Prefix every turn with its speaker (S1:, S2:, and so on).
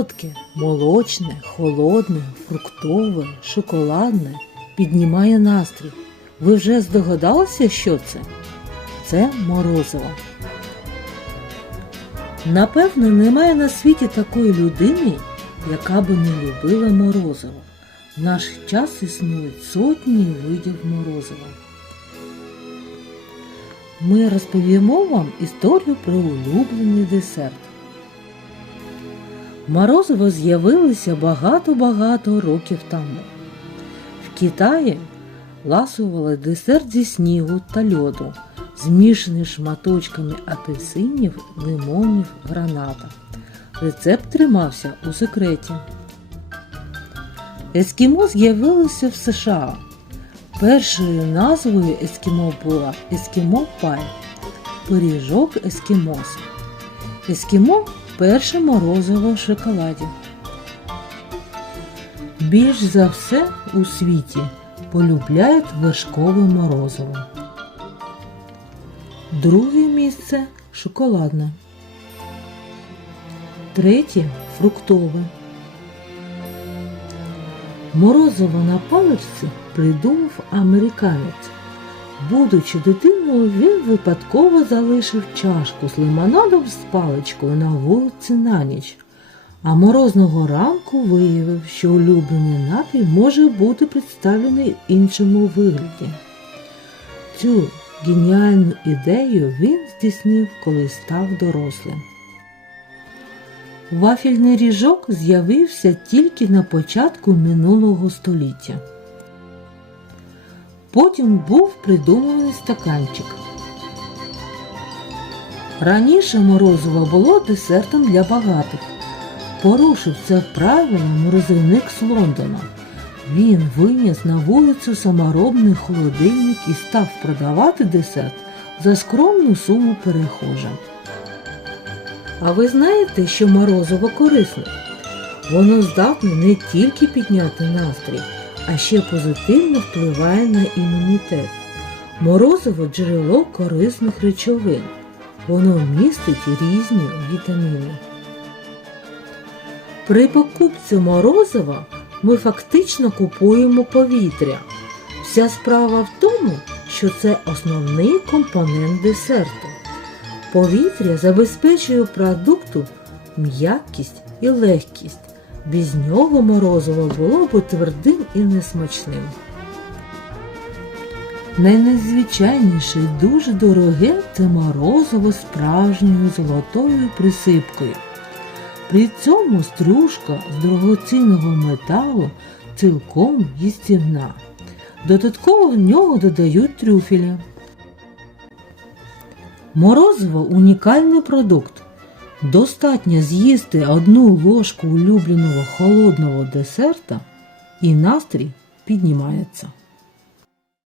S1: Солодке, молочне, холодне, фруктове, шоколадне піднімає настрій. Ви вже здогадалися, що це? Це морозиво. Напевно, немає на світі такої людини, яка би не любила морозиво. В наш час існують сотні видів морозива. Ми розповімо вам історію про улюблений десерт. Морозиво з'явилося багато-багато років тому. В Китаї ласували десерт зі снігу та льоду, змішаний шматочками апельсинів, лимонів, граната. Рецепт тримався у секреті. Ескімо з'явилося в США. Першою назвою ескімо була ескімо пай, пиріжок ескімос. Ескімо перше морозиво в шоколаді. Більш за все у світі полюбляють вершкове морозиво. Друге місце шоколадне. Третє фруктове. Морозиво на паличці придумав американець. Будучи дитиною, він випадково залишив чашку з лимонадом з паличкою на вулиці на ніч, а морозного ранку виявив, що улюблений напій може бути представлений в іншому вигляді. Цю геніальну ідею він здійснив, коли став дорослим. Вафельний ріжок з'явився тільки на початку минулого століття. Потім був придуманий стаканчик. Раніше морозиво було десертом для багатих. Порушив це правило морозильник з Лондона. Він виніс на вулицю саморобний холодильник і став продавати десерт за скромну суму перехожим. А ви знаєте, що морозиво корисне? Воно здатне не тільки підняти настрій, а ще позитивно впливає на імунітет. Морозиво джерело корисних речовин. Воно містить різні вітаміни. При покупці морозива ми фактично купуємо повітря. Вся справа в тому, що це основний компонент десерту. Повітря забезпечує продукту м'якість і легкість. Без нього морозиво було б твердим і несмачним. Найнезвичайніше дуже дороге це морозиво справжньою золотою присипкою. При цьому стружка з дорогоцінного металу цілком їстівна. Додатково в нього додають трюфеля. Морозиво унікальний продукт. Достатньо з'їсти одну ложку улюбленого холодного десерта і настрій піднімається.